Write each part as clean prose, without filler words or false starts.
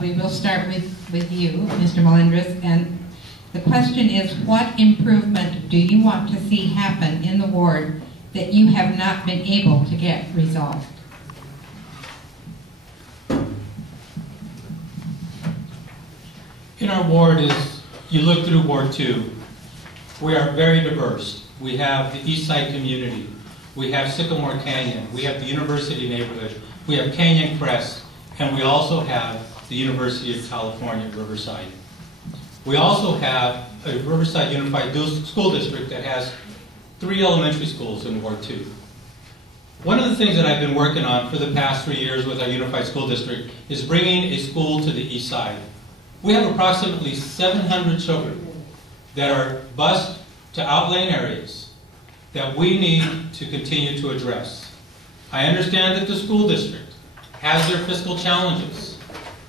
We will start with you, Mr. Melendres, and the question is, what improvement do you want to see happen in the ward that you have not been able to get resolved? In our ward is, you look through Ward 2, we are very diverse. We have the East Side community, we have Sycamore Canyon, we have the University neighborhood, we have Canyon Crest, and we also have the University of California, Riverside. We also have a Riverside Unified School District that has 3 elementary schools in Ward 2. One of the things that I've been working on for the past 3 years with our Unified School District is bringing a school to the East Side. We have approximately 700 children that are bused to outlying areas that we need to continue to address. I understand that the school district has their fiscal challenges.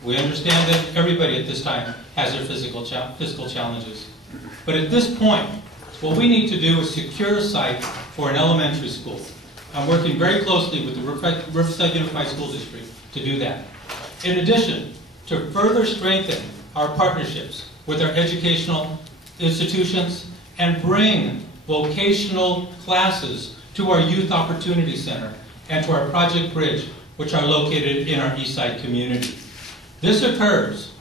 We understand that everybody at this time has their fiscal challenges. But at this point, what we need to do is secure a site for an elementary school. I'm working very closely with the Riverside Unified School District to do that. In addition, to further strengthen our partnerships with our educational institutions and bring vocational classes to our Youth Opportunity Center and to our Project Bridge, which are located in our East Side community. This occurs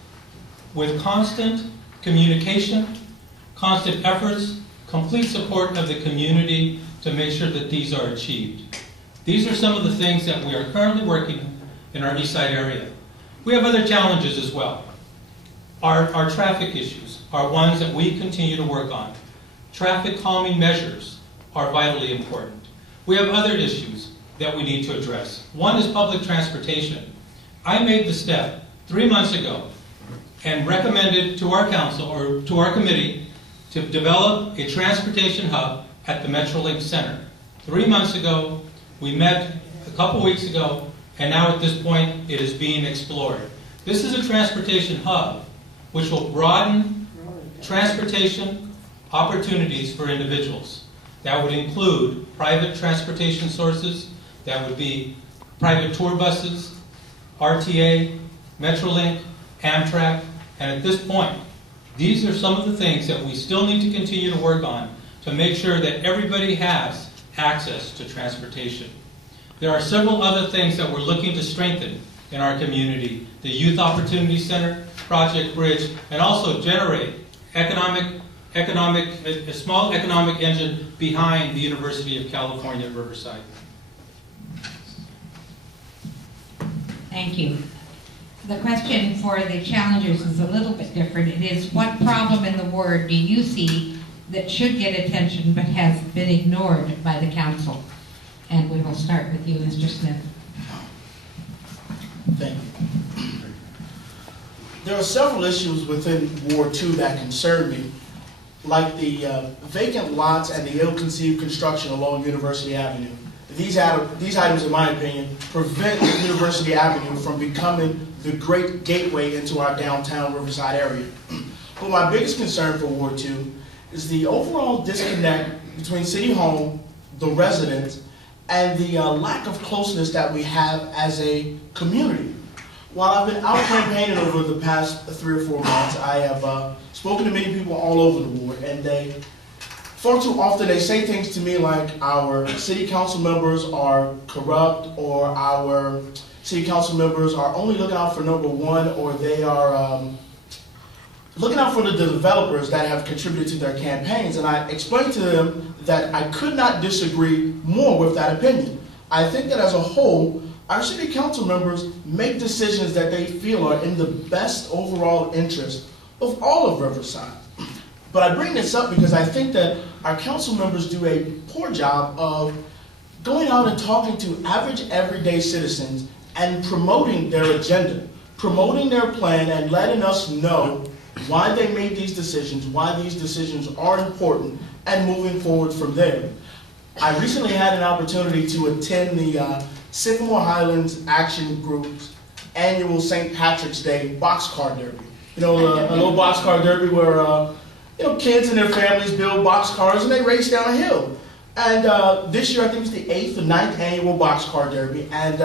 with constant communication, constant efforts, complete support of the community to make sure that these are achieved. These are some of the things that we are currently working in our East Side area. We have other challenges as well. Our traffic issues are ones that we continue to work on. Traffic calming measures are vitally important. We have other issues that we need to address. One is public transportation. I made the step 3 months ago and recommended to our council or to our committee to develop a transportation hub at the Metrolink Center. 3 months ago, we met a couple weeks ago, and now at this point it is being explored. This is a transportation hub which will broaden transportation opportunities for individuals. That would include private transportation sources, that would be private tour buses, RTA, Metrolink, Amtrak, and at this point, these are some of the things that we still need to continue to work on to make sure that everybody has access to transportation. There are several other things that we're looking to strengthen in our community. The Youth Opportunity Center, Project Bridge, and also generate a small economic engine behind the University of California at Riverside. Thank you. The question for the challengers is a little bit different. It is, what problem in the ward do you see that should get attention but has been ignored by the council? And we will start with you, Mr. Smith. Thank you. There are several issues within Ward 2 that concern me, like the vacant lots and the ill-conceived construction along University Avenue. These items, in my opinion, prevent University Avenue from becoming the great gateway into our downtown Riverside area. But my biggest concern for Ward 2 is the overall disconnect between City Hall, the residents, and the lack of closeness that we have as a community. While I've been out campaigning over the past 3 or 4 months, I have spoken to many people all over the ward, and far too often they say things to me like our city council members are corrupt, or our city council members are only looking out for number one, or they are looking out for the developers that have contributed to their campaigns. And I explained to them that I could not disagree more with that opinion. I think that as a whole, our city council members make decisions that they feel are in the best overall interest of all of Riverside. But I bring this up because I think that our council members do a poor job of going out and talking to average, everyday citizens and promoting their agenda, promoting their plan, and letting us know why they made these decisions, why these decisions are important, and moving forward from there. I recently had an opportunity to attend the Sycamore Highlands Action Group's annual St. Patrick's Day boxcar derby. You know, a little boxcar derby where kids and their families build boxcars and they race down a hill. And this year, I think it's the 8th or 9th annual boxcar derby, and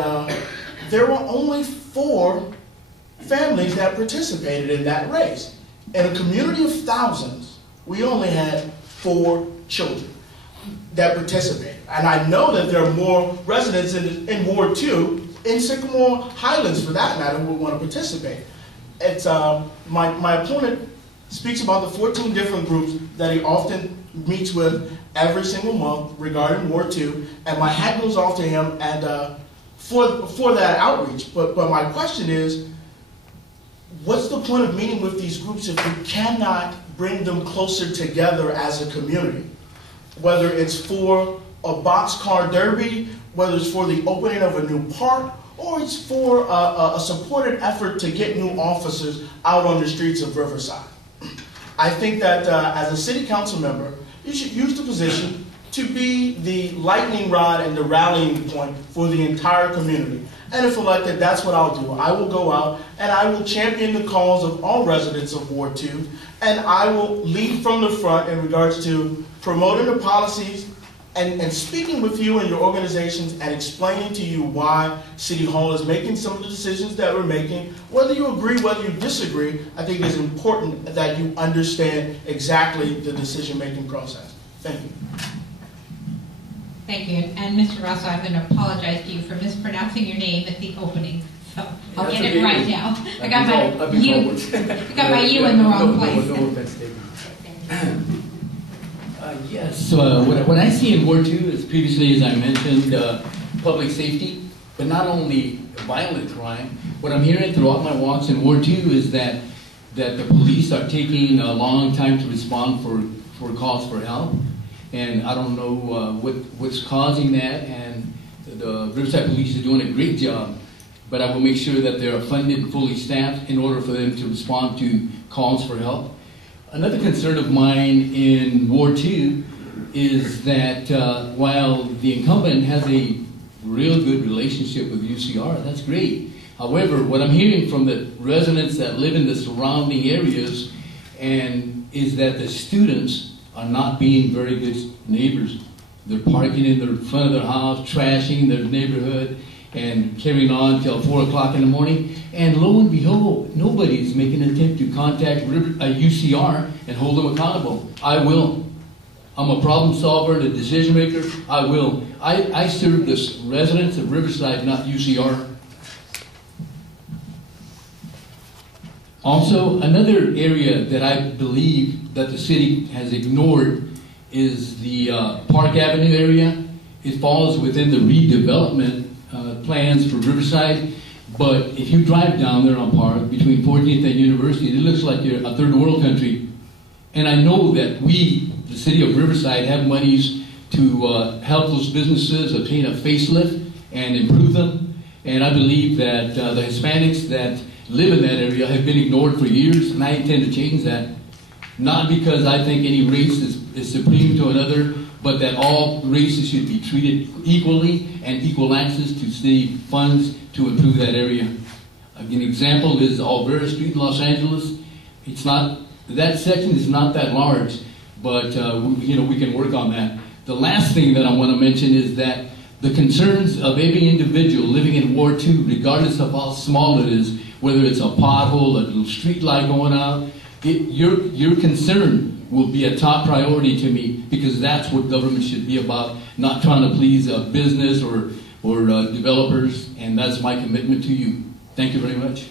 there were only 4 families that participated in that race. In a community of thousands, we only had 4 children that participated. And I know that there are more residents in Ward 2, in Sycamore Highlands for that matter, who would want to participate. It's, my opponent speaks about the 14 different groups that he often meets with every single month regarding Ward 2, and my hat goes off to him and for that outreach. But my question is, what's the point of meeting with these groups if we cannot bring them closer together as a community? Whether it's for a boxcar derby, whether it's for the opening of a new park, or it's for a supported effort to get new officers out on the streets of Riverside. I think that as a city council member, you should use the position to be the lightning rod and the rallying point for the entire community. And if elected, that's what I'll do. I will go out and I will champion the cause of all residents of Ward 2, and I will lead from the front in regards to promoting the policies and speaking with you and your organizations and explaining to you why City Hall is making some of the decisions that we're making. Whether you agree, whether you disagree, I think it's important that you understand exactly the decision-making process. Thank you. Thank you. And Mr. Russell, I'm going to apologize to you for mispronouncing your name at the opening. So I'll get it right now. I got my U in the wrong place. No offense taken. Yes, what I see in Ward 2 is previously, as I mentioned, public safety, but not only violent crime. What I'm hearing throughout my walks in Ward 2 is that the police are taking a long time to respond for calls for help. And I don't know what's causing that, and the Riverside Police is doing a great job, but I will make sure that they're funded and fully staffed in order for them to respond to calls for help. Another concern of mine in Ward 2 is that while the incumbent has a real good relationship with UCR, that's great. However, what I'm hearing from the residents that live in the surrounding areas is that the students are not being very good neighbors. They're parking in the front of their house, trashing their neighborhood, and carrying on till 4 o'clock in the morning. And lo and behold, nobody's making an attempt to contact UCR and hold them accountable. I will. I'm a problem solver and a decision maker. I will. I serve the residents of Riverside, not UCR. Also, another area that I believe that the city has ignored is the Park Avenue area. It falls within the redevelopment plans for Riverside, but if you drive down there on Park between 14th and University, it looks like you're a third world country. And I know that we, the city of Riverside, have monies to help those businesses obtain a facelift and improve them. And I believe that the Hispanics that live in that area have been ignored for years, and I intend to change that. Not because I think any race is supreme to another, but that all races should be treated equally and equal access to city funds to improve that area. An example is Alvera Street in Los Angeles. It's not, that section is not that large, but we can work on that. The last thing that I want to mention is that the concerns of every individual living in Ward 2, regardless of how small it is, whether it's a pothole, a little street light going out, your concern will be a top priority to me, because that's what government should be about, not trying to please a business or developers, and that's my commitment to you. Thank you very much.